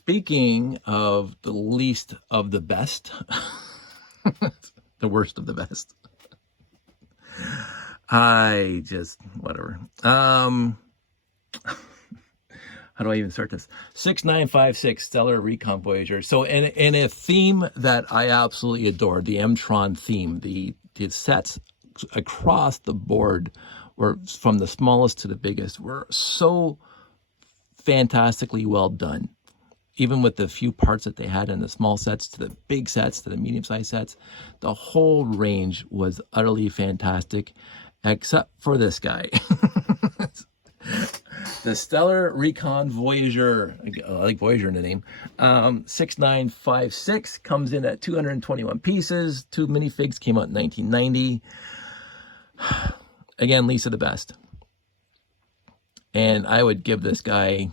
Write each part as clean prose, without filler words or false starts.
speaking of the least of the best, the worst of the best, I just, whatever. How do I even start this? 6956 Stellar Recon Voyager. So in a theme that I absolutely adore, the M-Tron theme, the sets across the board were, from the smallest to the biggest, were so fantastically well done. Even with the few parts that they had in the small sets to the big sets to the medium-sized sets, the whole range was utterly fantastic, except for this guy. The Stellar Recon Voyager, I like Voyager in the name, 6956, comes in at 221 pieces. 2 minifigs came out in 1990. Again, least of the best. And I would give this guy,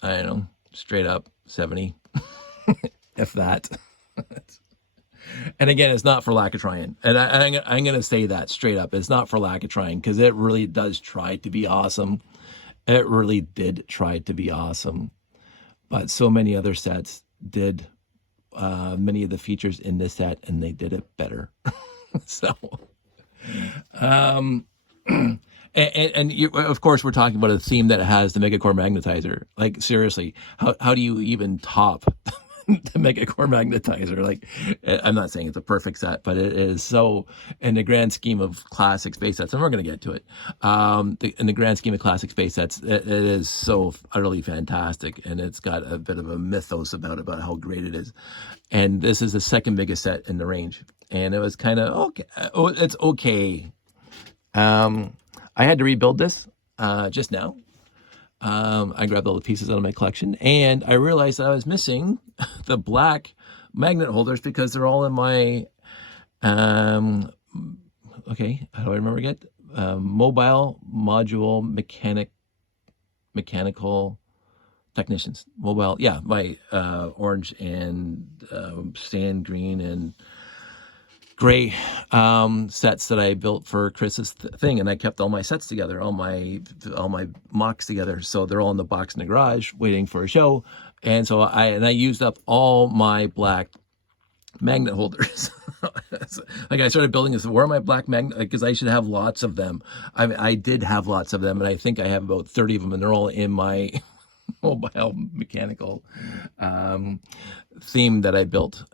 I don't know, straight up 70, if that. And again, it's not for lack of trying. And I'm going to say that straight up. It's not for lack of trying, because it really does try to be awesome. It really did try to be awesome. But so many other sets did many of the features in this set, and they did it better. So, and you, of course, we're talking about a theme that has the Megacore Magnetizer. Like, seriously, how do you even top the Megacore Magnetizer? Like, I'm not saying it's a perfect set, but it is so, in the grand scheme of classic space sets, and we're going to get to it, in the grand scheme of classic space sets, it is so utterly fantastic, and it's got a bit of a mythos about how great it is. And this is the second biggest set in the range, and it was kind of okay. Oh, it's okay. I had to rebuild this just now. I grabbed all the pieces out of my collection, and I realized that I was missing the black magnet holders because they're all in my, okay, how do I remember again? Mobile module mechanical technicians. Mobile, yeah, my orange and sand green and gray sets that I built for Chris's thing, and I kept all my sets together, all my mocks together, so they're all in the box in the garage waiting for a show. And so I used up all my black magnet holders. Like, I started building this, where are my black magnet, because I should have lots of them. I did have lots of them, and I think I have about 30 of them, and they're all in my mobile mechanical theme that I built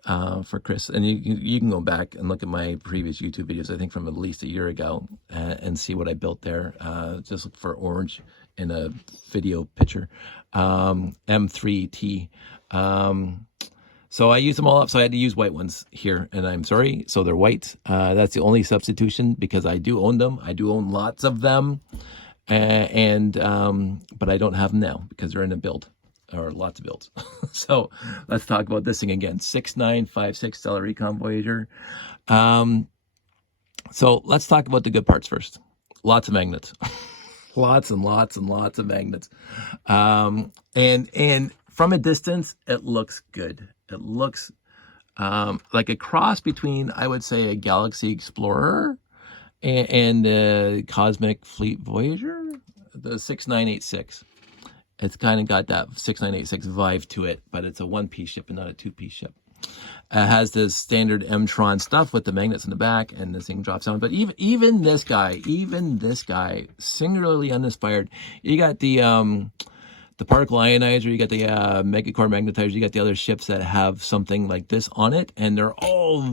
for Chris. And you can go back and look at my previous YouTube videos, I think from at least a year ago, and see what I built there. Just look for orange in a video picture, M3T. So I used them all up, so I had to use white ones here, and I'm sorry, so they're white. That's the only substitution, because I do own them. I do own lots of them. But I don't have them now because they're in a build, or lots of builds. So let's talk about this thing again. 6956 Stellar Recon Voyager. So let's talk about the good parts first. Lots of magnets. Lots and lots and lots of magnets. And from a distance, it looks good. It looks like a cross between, I would say, a Galaxy Explorer and the Cosmic Fleet Voyager, the 6986. It's kind of got that 6986 vibe to it, but it's a one-piece ship and not a two-piece ship. It has this standard M-Tron stuff with the magnets in the back, and this thing drops down. But even this guy, singularly uninspired. You got the particle ionizer, you got the Megacore Magnetizer, you got the other ships that have something like this on it, and they're all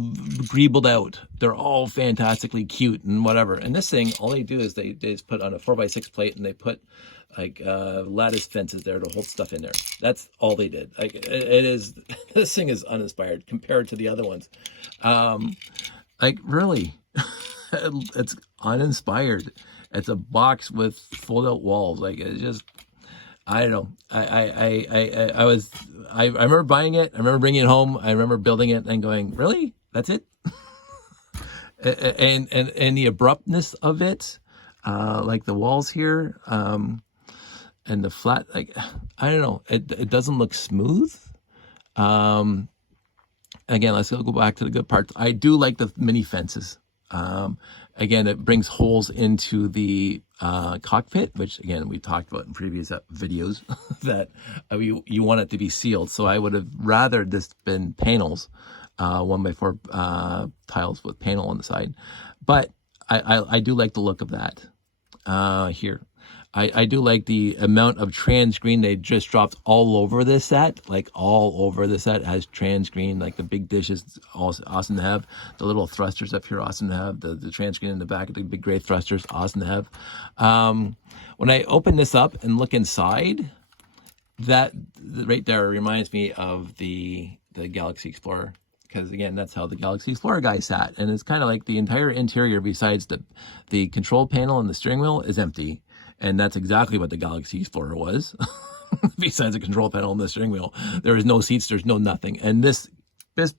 greebled out. They're all fantastically cute and whatever. And this thing, all they do is they just put on a 4x6 plate, and they put like lattice fences there to hold stuff in there. That's all they did. Like, it is, this thing is uninspired compared to the other ones. Like, really, it's uninspired. It's a box with fold out walls. Like, it's just, I don't know. I remember buying it. I remember bringing it home. I remember building it and going, really? That's it? and the abruptness of it, like the walls here, and the flat, like, I don't know. It doesn't look smooth. Again, let's go back to the good parts. I do like the mini fences. Again, it brings holes into the cockpit, which again we talked about in previous videos that you want it to be sealed. So I would have rather this been panels, 1x4 tiles with panel on the side, but I do like the look of that here. I do like the amount of trans green they just dropped all over this set, like all over the set has trans green, like the big dishes, awesome to have. The little thrusters up here, awesome to have. The trans green in the back of the big gray thrusters, awesome to have. When I open this up and look inside, that right there reminds me of the Galaxy Explorer. Because again, that's how the Galaxy Explorer guy sat. And it's kind of like the entire interior besides the control panel and the steering wheel is empty. And that's exactly what the Galaxy Explorer was. Besides the control panel and the steering wheel, there is no seats, there's no nothing. And this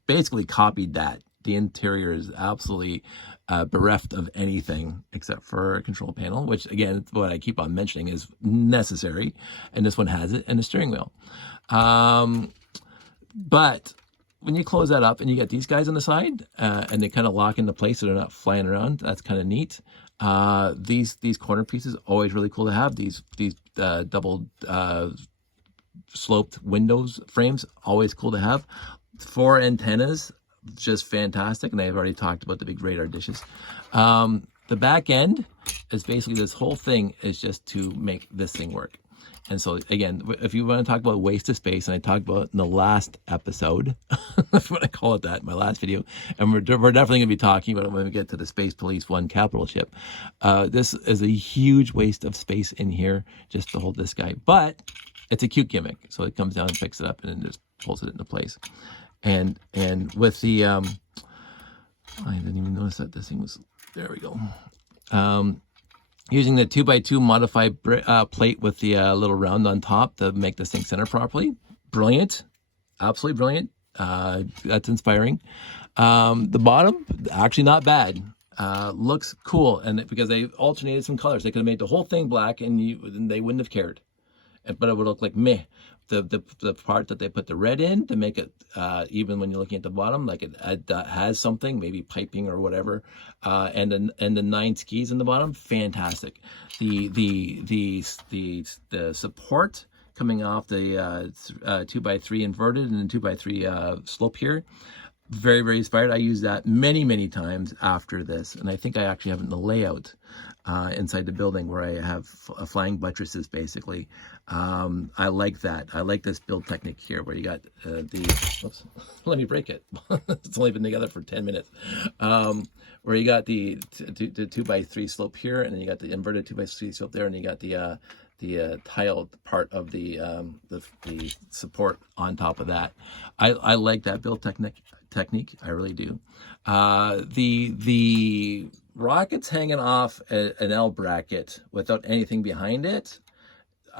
basically copied that. The interior is absolutely bereft of anything except for a control panel, which again, what I keep on mentioning is necessary. And this one has it, and the steering wheel. But when you close that up and you get these guys on the side and they kind of lock into place so they're not flying around, that's kind of neat. These corner pieces, always really cool to have. These double sloped windows frames, always cool to have. 4 antennas, just fantastic. And I've already talked about the big radar dishes. The back end is basically, this whole thing is just to make this thing work. And so again, if you want to talk about waste of space, and I talked about it in the last episode, that's what I call it, that my last video, and we're definitely going to be talking about it when we get to the Space Police 1 capital ship. This is a huge waste of space in here just to hold this guy, but it's a cute gimmick. So it comes down and picks it up and then just pulls it into place. And with the I didn't even notice that this thing was, there we go. Using the 2x2 modified plate with the little round on top to make this thing center properly. Brilliant. Absolutely brilliant. That's inspiring. The bottom, actually not bad. Looks cool. And because they alternated some colors, they could have made the whole thing black and they wouldn't have cared. But it would look like meh. The part that they put the red in to make it even when you're looking at the bottom, like it has something, maybe piping or whatever, and the 9 skis in the bottom, fantastic. The support coming off the 2x3 inverted and 2x3 slope here, very, very inspired. I use that many times after this, and I think I actually have it in the layout inside the building where I have flying buttresses, basically. I like that. I like this build technique here where you got oops, let me break it. It's only been together for 10 minutes. Where you got the 2x3 slope here, and then you got the inverted 2x3 slope there, and you got the tiled part of the support on top of that. I like that build technique. I really do. The rockets hanging off an L bracket without anything behind it,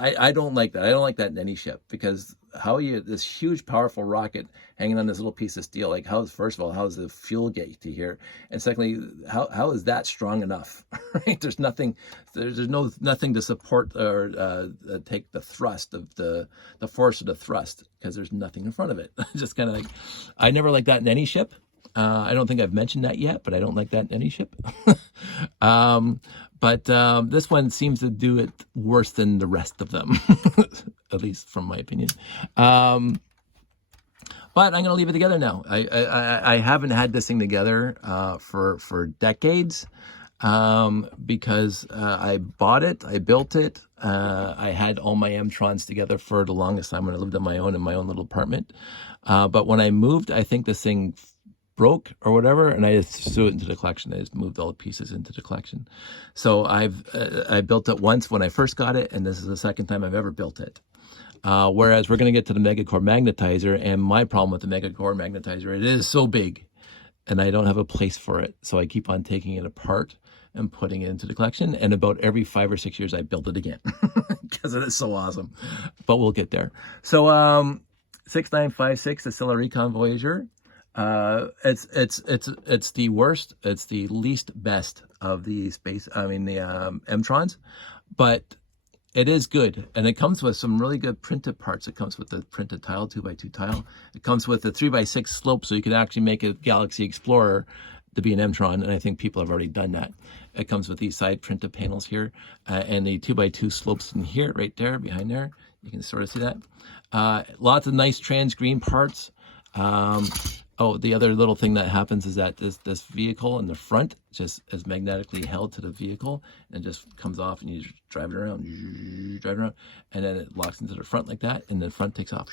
I don't like that. I don't like that in any ship, because how you, this huge powerful rocket hanging on this little piece of steel, like first of all, how's the fuel get to here? And secondly, how is that strong enough? Right? There's nothing to support or take the thrust of the force of the thrust, because there's nothing in front of it. Just kind of like, I never like that in any ship. I don't think I've mentioned that yet, but I don't like that in any ship. But this one seems to do it worse than the rest of them, at least from my opinion. But I'm going to leave it together now. I haven't had this thing together for decades, because I bought it, I built it, I had all my M-Trons together for the longest time when I lived on my own in my own little apartment. But when I moved, I think this thing broke or whatever, and I just threw it into the collection. I just moved all the pieces into the collection. So I built it once when I first got it, and this is the second time I've ever built it. Whereas we're going to get to the Megacore Magnetizer, and my problem with the Megacore Magnetizer, it is so big, and I don't have a place for it. So I keep on taking it apart and putting it into the collection, and about every 5 or 6 years I build it again because it is so awesome. But we'll get there. So 6956, the still a Recon Voyager. It's the worst. It's the least best of the the M-Trons, but it is good, and it comes with some really good printed parts. It comes with the printed tile, 2x2 tile. It comes with the 3x6 slope, so you can actually make a Galaxy Explorer to be an M-Tron, and I think people have already done that. It comes with these side printed panels here, and the 2x2 slopes in here, right there, behind there. You can sort of see that. Lots of nice trans green parts. Oh, the other little thing that happens is that this vehicle in the front just is magnetically held to the vehicle and just comes off, and you just drive it around, and then it locks into the front like that, and the front takes off,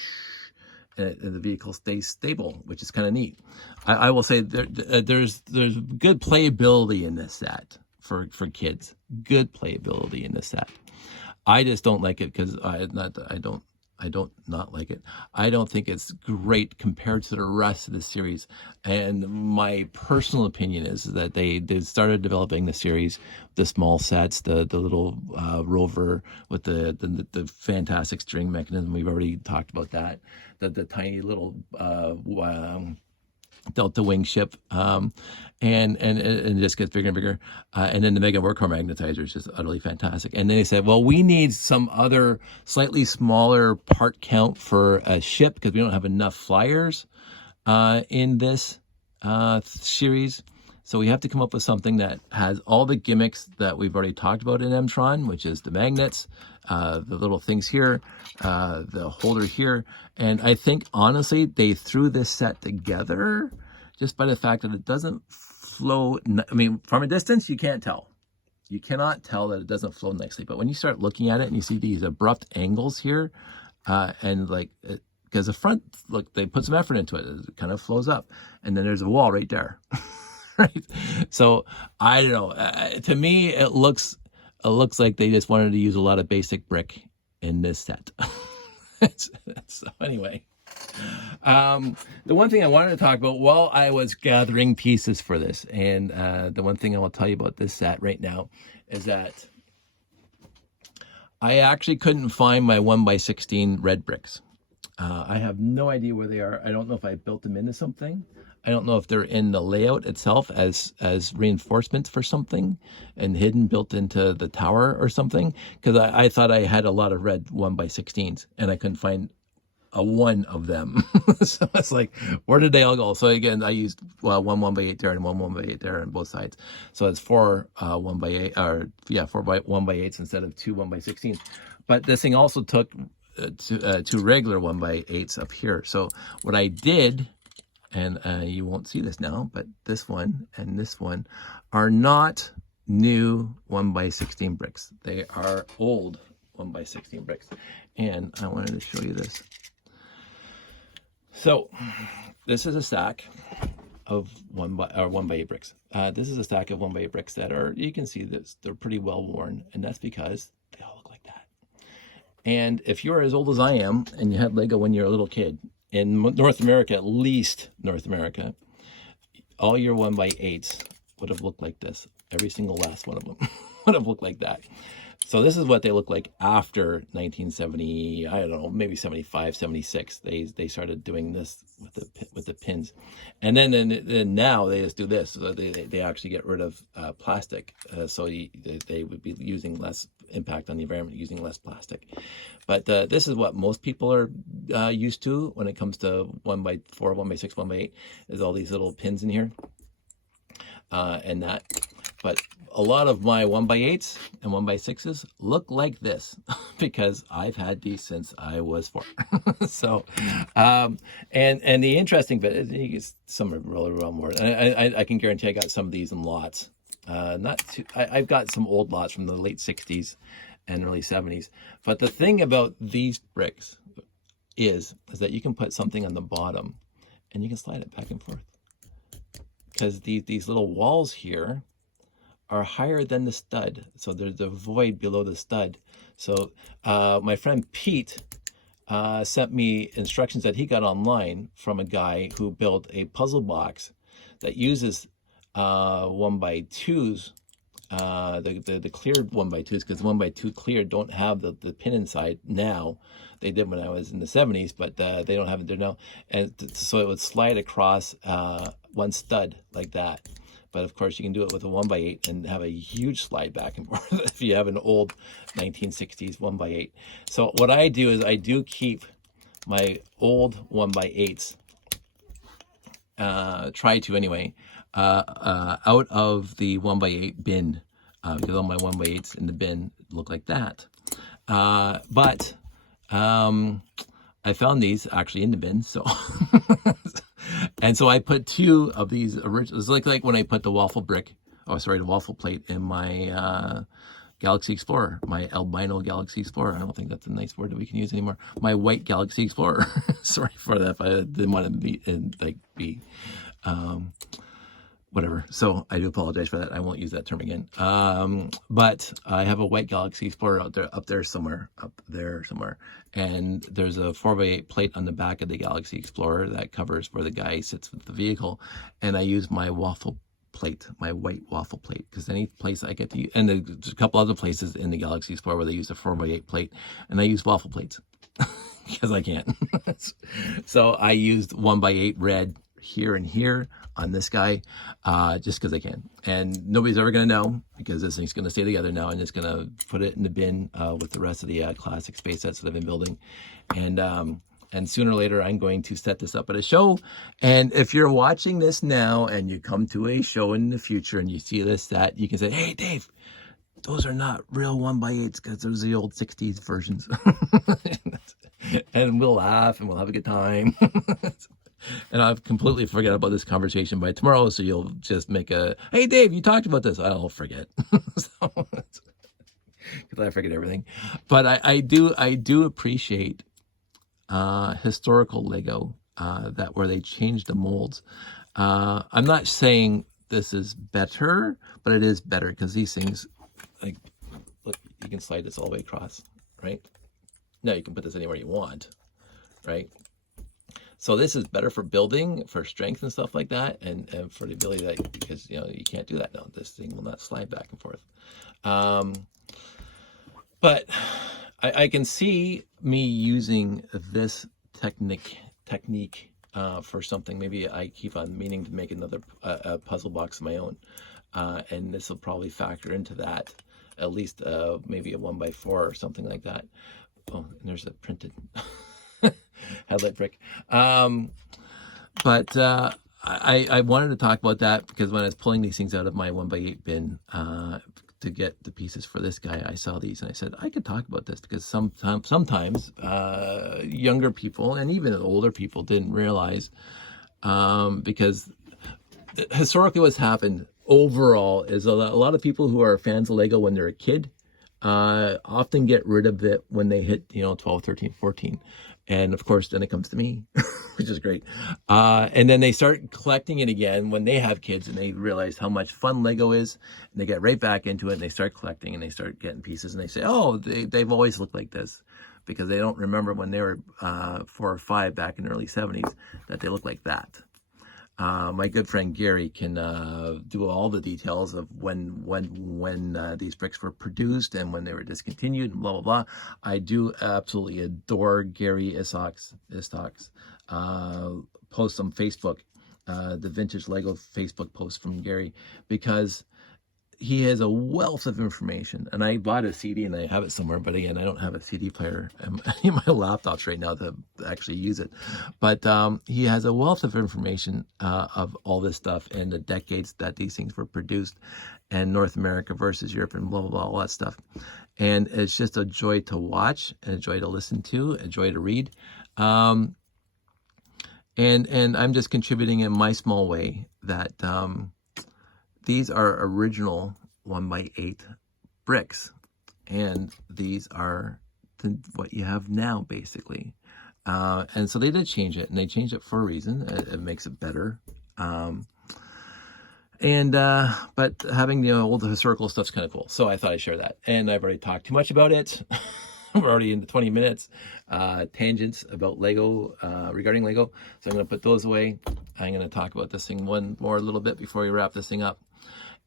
and the vehicle stays stable, which is kind of neat. I will say there's good playability in this set for kids. Good playability in this set. I just don't like it because I don't not like it. I don't think it's great compared to the rest of the series. And my personal opinion is that they started developing the series, the small sets, the little rover with the fantastic steering mechanism. We've already talked about that. The tiny little Delta wing ship, and it just gets bigger and bigger. And then the Mega Workhorse Magnetizer is just utterly fantastic. And then they said, well, we need some other slightly smaller part count for a ship because we don't have enough flyers in this series. So we have to come up with something that has all the gimmicks that we've already talked about in M-Tron, which is the magnets, the little things here, the holder here. And I think, honestly, they threw this set together just by the fact that it doesn't flow. I mean, from a distance, you can't tell. You cannot tell that it doesn't flow nicely. But when you start looking at it and you see these abrupt angles here, and like, because the front, look, they put some effort into it. It kind of flows up. And then there's a wall right there. Right. So I don't know. To me, it looks like they just wanted to use a lot of basic brick in this set. So anyway, the one thing I wanted to talk about while I was gathering pieces for this, and the one thing I will tell you about this set right now is that I actually couldn't find my 1x16 red bricks. I have no idea where they are. I don't know if I built them into something. I don't know if they're in the layout itself as reinforcements for something and hidden built into the tower or something. Because I thought I had a lot of red 1x16s and I couldn't find a one of them. So it's like, where did they all go? So again, I used one 1x8 there and one 1x8 there on both sides. So it's four 1x8, or yeah, 4 1x8s instead of two 1x16s. But this thing also took two regular 1x8s up here. So what I did, and you won't see this now, but this one and this one are not new 1x16 bricks. They are old 1x16 bricks. And I wanted to show you this. So this is a stack of 1x8 bricks. This is a stack of 1x8 bricks that are, you can see this, they're pretty well worn, and that's because they all look like that. And if you're as old as I am and you had Lego when you're a little kid, in North America, at least North America, all your 1x8s would have looked like this. Every single last one of them would have looked like that. So this is what they look like after 1970, I don't know, maybe 75, 76. They started doing this with the pins. And then now they just do this. So they actually get rid of plastic. So they would be using less impact on the environment, using less plastic. But this is what most people are used to when it comes to 1x4, 1x6, 1x8, is all these little pins in here and that. But a lot of my 1x8s and 1x6s look like this because I've had these since I was 4. So, and the interesting bit is some are really well more. I can guarantee I got some of these in lots. I've got some old lots from the late 60s and early 70s. But the thing about these bricks is that you can put something on the bottom and you can slide it back and forth. Because these little walls here are higher than the stud. So there's a void below the stud. So my friend Pete sent me instructions that he got online from a guy who built a puzzle box that uses 1x2s, the cleared 1x2s, because 1x2 cleared don't have the pin inside now. They did when I was in the 70s, but they don't have it there now. And so it would slide across one stud like that. But of course, you can do it with a 1x8 and have a huge slide back and forth if you have an old 1960s 1x8. So what I do is I do keep my old 1x8s, try to anyway, out of the 1x8 bin, because all my 1x8s in the bin look like that. But I found these actually in the bin, so and so I put 2 of these original. It's like when I put the waffle plate in my Galaxy Explorer, my albino Galaxy Explorer. I don't think that's a nice word that we can use anymore. My white Galaxy Explorer. Sorry for that if I didn't want to be whatever. So I do apologize for that. I won't use that term again. But I have a white Galaxy Explorer up there somewhere. And there's a 4x8 plate on the back of the Galaxy Explorer that covers where the guy sits with the vehicle. And I use my waffle plate, my white waffle plate, because any place I get to use, and there's a couple other places in the Galaxy Explorer where they use a 4x8 plate, and I use waffle plates because I can. So I used 1x8 red here and here on this guy, just because I can. And nobody's ever going to know, because this thing's going to stay together now. I'm just going to put it in the bin with the rest of the classic space sets that I've been building. And sooner or later, I'm going to set this up at a show. And if you're watching this now and you come to a show in the future and you see this set, you can say, hey, Dave, those are not real 1x8s, because those are the old 60s versions. And we'll laugh and we'll have a good time. And I've completely forget about this conversation by tomorrow, so you'll just make a, hey, Dave, you talked about this. I'll forget. Because I forget everything. But I do appreciate historical Lego, that where they change the molds. I'm not saying this is better, but it is better, because these things, like, look, you can slide this all the way across, right? Now you can put this anywhere you want, right? So this is better for building, for strength and stuff like that, and for the ability that, because you can't do that now. This thing will not slide back and forth. But I can see me using this technique for something. Maybe I keep on meaning to make another puzzle box of my own, and this will probably factor into that. At least maybe a 1x4 or something like that. Oh, and there's a printed headlight brick. But I wanted to talk about that, because when I was pulling these things out of my 1x8 bin to get the pieces for this guy, I saw these and I said, I could talk about this, because sometimes younger people and even older people didn't realize, because historically what's happened overall is a lot of people who are fans of Lego when they're a kid often get rid of it when they hit 12, 13, 14. And of course, then it comes to me, which is great. And then they start collecting it again when they have kids, and they realize how much fun Lego is. And they get right back into it, and they start collecting, and they start getting pieces, and they say, oh, they've always looked like this, because they don't remember when they were 4 or 5 back in the early 70s that they looked like that. My good friend Gary can do all the details of when these bricks were produced and when they were discontinued and blah blah blah. I do absolutely adore Gary Isak's posts on Facebook, the Vintage Lego Facebook post from Gary, because he has a wealth of information. And I bought a CD and I have it somewhere, but again, I don't have a CD player in my laptops right now to actually use it. But he has a wealth of information of all this stuff and the decades that these things were produced, and North America versus Europe and blah, blah, blah, all that stuff. And it's just a joy to watch and a joy to listen to, a joy to read. And I'm just contributing in my small way that these are original 1x8 bricks, and these are what you have now, basically. And so they did change it, and they changed it for a reason. It makes it better. But having the old historical stuff's kind of cool. So I thought I'd share that. And I've already talked too much about it. We're already into 20 minutes. Tangents about Lego, regarding Lego. So I'm going to put those away. I'm going to talk about this thing one more little bit before we wrap this thing up.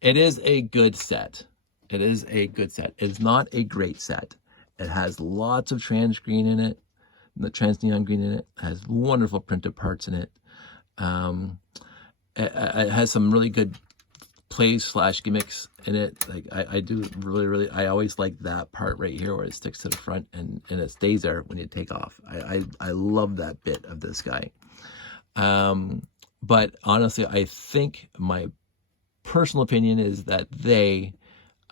It is a good set. It is a good set. It's not a great set. It has lots of trans green in it. The trans neon green in it. It has wonderful printed parts in it. It has some really good plays / gimmicks in it. Like I do really, I always like that part right here where it sticks to the front and it stays there when you take off. I love that bit of this guy. But honestly, I think my personal opinion is that they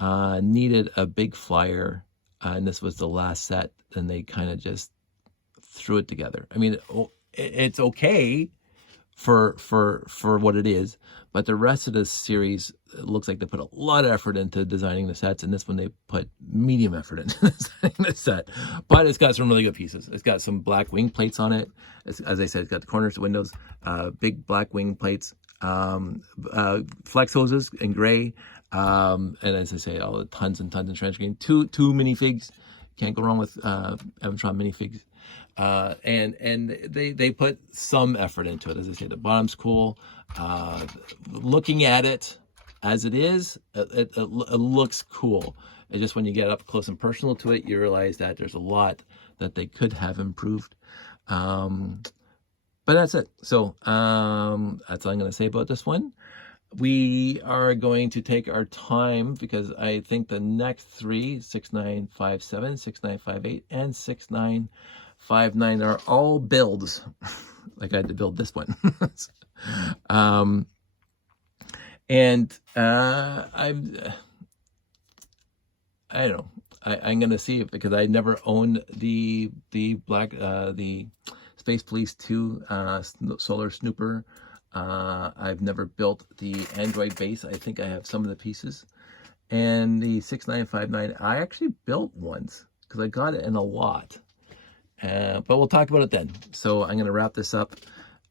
needed a big flyer, and this was the last set, and they kind of just threw it together. I mean, it's okay for what it is, but the rest of this series, it looks like they put a lot of effort into designing the sets, and this one they put medium effort into designing the set. But it's got some really good pieces. It's got some black wing plates on it. As I said, it's got the corners, the windows, big black wing plates, flex hoses in gray, and as I say, all the tons and tons of trench green. Two minifigs. Can't go wrong with Eventron minifigs. And they put some effort into it. As I say, the bottom's cool. Looking at it as it is, it looks cool. It's just when you get up close and personal to it, you realize that there's a lot that they could have improved. But that's it. So that's all I'm going to say about this one. We are going to take our time because I think the next three, 6957, 6958, and 6959 are all builds. Like I had to build this one. I don't know. I'm gonna see it because I never owned the Space Police 2 Solar Snooper. I've never built the Android base. I think I have some of the pieces. And the 6959, I actually built once because I got it in a lot. But we'll talk about it then. So I'm going to wrap this up.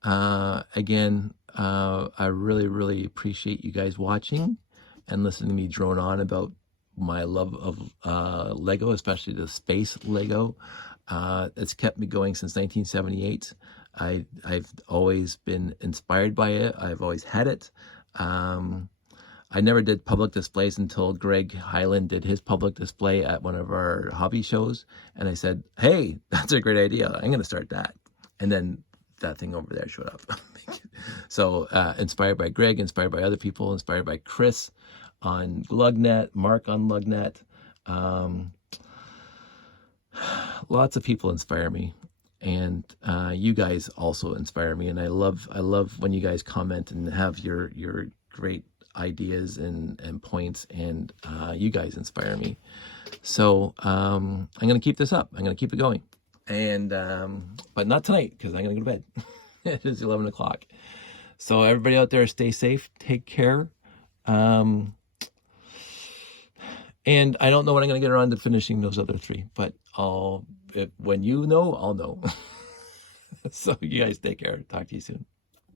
Again, I really, really appreciate you guys watching and listening to me drone on about my love of Lego, especially the space Lego. It's kept me going since 1978. I've always been inspired by it. I've always had it. I never did public displays until Greg Highland did his public display at one of our hobby shows. And I said, hey, that's a great idea. I'm going to start that. And then that thing over there showed up. So inspired by Greg, inspired by other people, inspired by Chris on Lugnet, Mark on Lugnet. Lots of people inspire me. And you guys also inspire me. And I love when you guys comment and have your great ideas and points, and you guys inspire me. So I'm going to keep this up. I'm going to keep it going. And but not tonight because I'm going to go to bed. It is 11 o'clock. So everybody out there, stay safe. Take care. And I don't know when I'm going to get around to finishing those other three, but when you know, I'll know. So you guys take care. Talk to you soon.